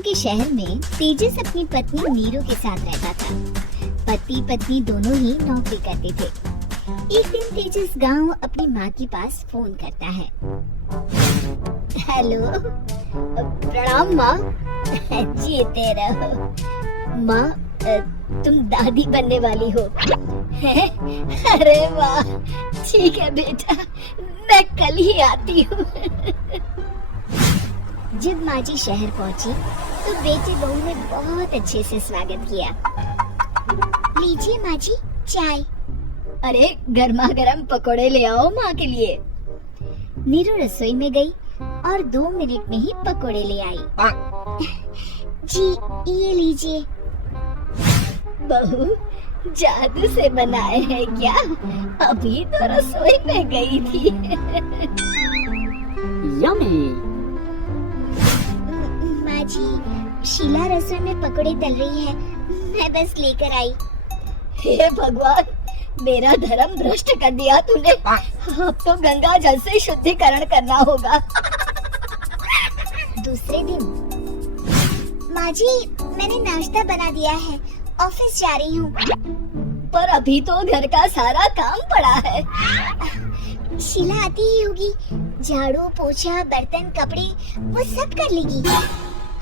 गांव के शहर में तेजस अपनी पत्नी नीरू के साथ रहता था। पति पत्नी दोनों ही नौकरी करते थे। एक दिन तेजस गांव अपनी माँ के पास फोन करता है। हेलो, प्रणाम माँ। जीते रहो माँ, तुम दादी बनने वाली हो। अरे वाह, ठीक है बेटा, मैं कल ही आती हूँ। जब माँ जी शहर पहुँची तो बेटे बहू ने बहुत अच्छे से स्वागत किया। लीजिए माँ जी चाय। अरे गर्मा गर्म पकोड़े ले आओ माँ के लिए। नीरू रसोई में गई और 2 मिनट में ही पकोड़े ले आई। जी ये लीजिए। बहू जादू से बनाए हैं क्या? अभी तो रसोई में गई थी। यम्मी। माँ जी शीला रसोई में पकोड़े तल रही है, मैं बस लेकर आई। हे भगवान, मेरा धर्म भ्रष्ट कर दिया तूने। अब तो गंगा जल से शुद्धिकरण करना होगा। दूसरे दिन, माँ जी मैंने नाश्ता बना दिया है, ऑफिस जा रही हूँ। पर अभी तो घर का सारा काम पड़ा है। शीला आती ही होगी, झाड़ू पोछा बर्तन कपड़े वो सब कर लेगी।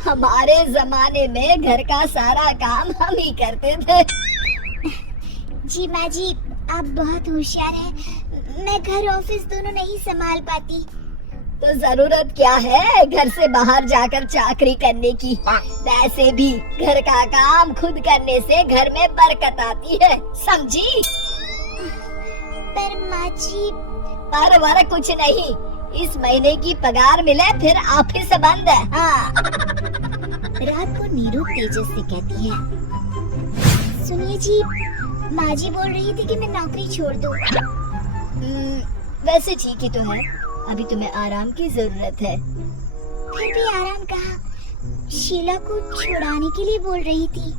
हमारे जमाने में घर का सारा काम हम ही करते थे। जी माँ जी आप बहुत होशियार हैं, मैं घर ऑफिस दोनों नहीं संभाल पाती। तो जरूरत क्या है घर से बाहर जाकर चाकरी करने की? वैसे भी घर का काम खुद करने से घर में बरकत आती है, समझी? पर माँ जी। पर वर कुछ नहीं, इस महीने की पगार मिले फिर ऑफिस बंद है। हाँ। रात को नीरू तेजस से कहती है, सुनिए जी, माँ जी बोल रही थी कि मैं नौकरी छोड़ दूं। वैसे ठीक ही तो है, अभी तुम्हें आराम की जरूरत है। फिर भी आराम कहाँ, शीला को छुड़ाने के लिए बोल रही थी।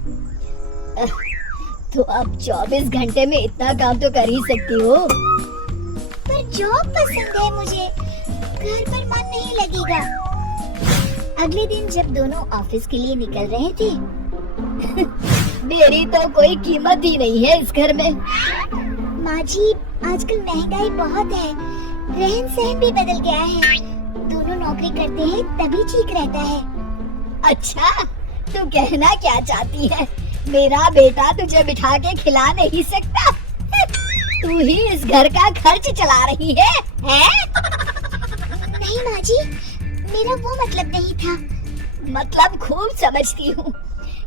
तो अब 24 घंटे में इतना काम तो कर ही सकती हो। पर जॉब पसंद है मुझे, घर पर मन नहीं लगेगा। अगले दिन जब दोनों ऑफिस के लिए निकल रहे थे, मेरी तो कोई कीमत ही नहीं है इस घर में। माँ जी आजकल महंगाई बहुत है, रहन सहन भी बदल गया है। दोनों नौकरी करते हैं तभी ठीक रहता है। अच्छा, तू कहना क्या चाहती है? मेरा बेटा तुझे बिठा के खिला नहीं सकता? तू ही इस घर का खर्च चला रही है, हैं? नहीं माँ जी, मेरा वो मतलब नहीं था। मतलब खूब समझती हूँ,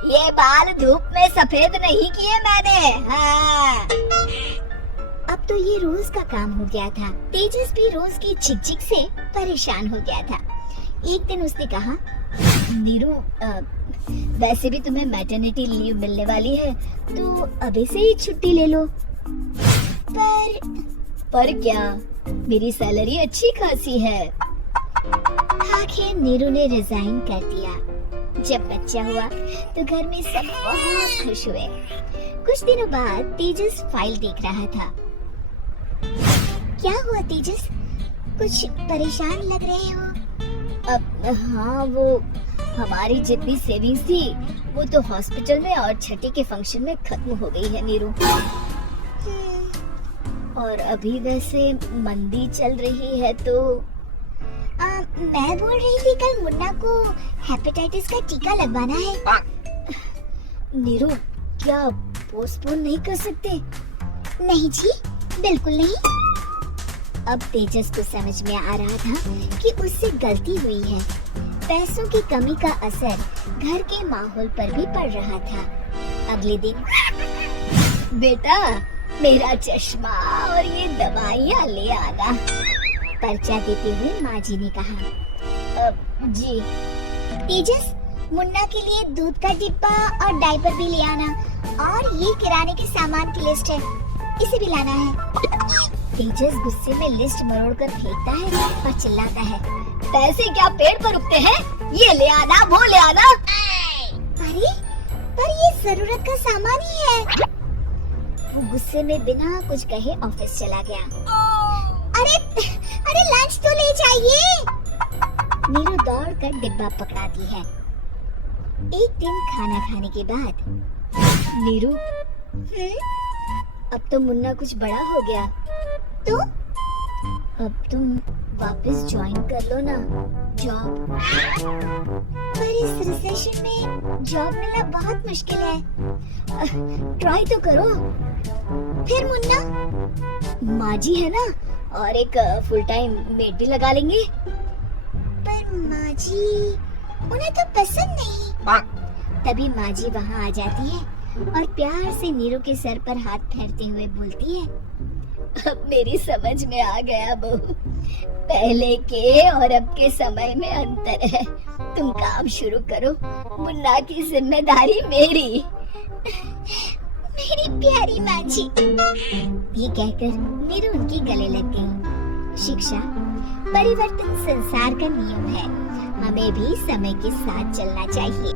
ये बाल धूप में सफेद नहीं किए मैंने। हाँ। अब तो ये रोज का काम हो गया था। तेजस भी रोज की चिक-चिक से परेशान हो गया था। एक दिन उसने कहा, नीरू वैसे भी तुम्हें मैटरनिटी लीव मिलने वाली है, तो अभी से ही छुट्टी ले लो। पर क्या, मेरी सैलरी अच्छी खासी है। आखिर नीरू ने रिजाइन कर दिया। जब बच्चा हुआ तो घर में सब बहुत खुश हुए। कुछ दिनों बाद तेजस फाइल देख रहा था। क्या हुआ तेजस, कुछ परेशान लग रहे हो? हाँ, वो हमारी जितनी सेविंग्स थी वो तो हॉस्पिटल में और छठी के फंक्शन में खत्म हो गई है नीरू। और अभी वैसे मंदी चल रही है तो मैं बोल रही थी कल मुन्ना को हेपेटाइटिस का टीका लगवाना है। नीरू क्या पोस्टपोन नहीं कर सकते? नहीं जी, बिल्कुल नहीं। अब तेजस को समझ में आ रहा था कि उससे गलती हुई है। पैसों की कमी का असर घर के माहौल पर भी पड़ रहा था। अगले दिन, बेटा मेरा चश्मा और ये दवाइयाँ ले आना, पर्चा देते हुए माँ जी ने कहा। जी। तेजस मुन्ना के लिए दूध का डिब्बा और डायपर भी ले आना, और ये किराने के सामान की लिस्ट है, इसे भी लाना है। तेजस गुस्से में लिस्ट मरोड़कर फेंकता है और चिल्लाता है, पैसे क्या पेड़ पर उगते हैं? ये ले आना वो ले आना। अरे पर ये जरूरत का सामान ही है। वो गुस्से में बिना कुछ कहे ऑफिस चला गया। अरे लंच तो ले जाइए। नीरू दौड़कर डिब्बा पकड़ाती है। एक दिन खाना खाने के बाद, नीरू, अब तो मुन्ना कुछ बड़ा हो गया, तो अब तुम वापस ज्वाइन कर लो ना जॉब। पर इस रिसेशन में जॉब मिलना बहुत मुश्किल है। ट्राई तो करो। फिर मुन्ना, माँ जी है ना, और एक फुल टाइम मेड भी लगा लेंगे। पर माँ जी, उन्हें तो पसंद नहीं। तभी माँ जी वहाँ आ जाती है और प्यार से नीरू के सर पर हाथ फेरते हुए बोलती है, अब मेरी समझ में आ गया बहू, पहले के और अब के समय में अंतर है। तुम काम शुरू करो, मुन्ना की जिम्मेदारी मेरी। मेरी प्यारी माँ जी। ये कहकर नीरू उनके गले लग गई। शिक्षा, परिवर्तन संसार का नियम है, हमें भी समय के साथ चलना चाहिए।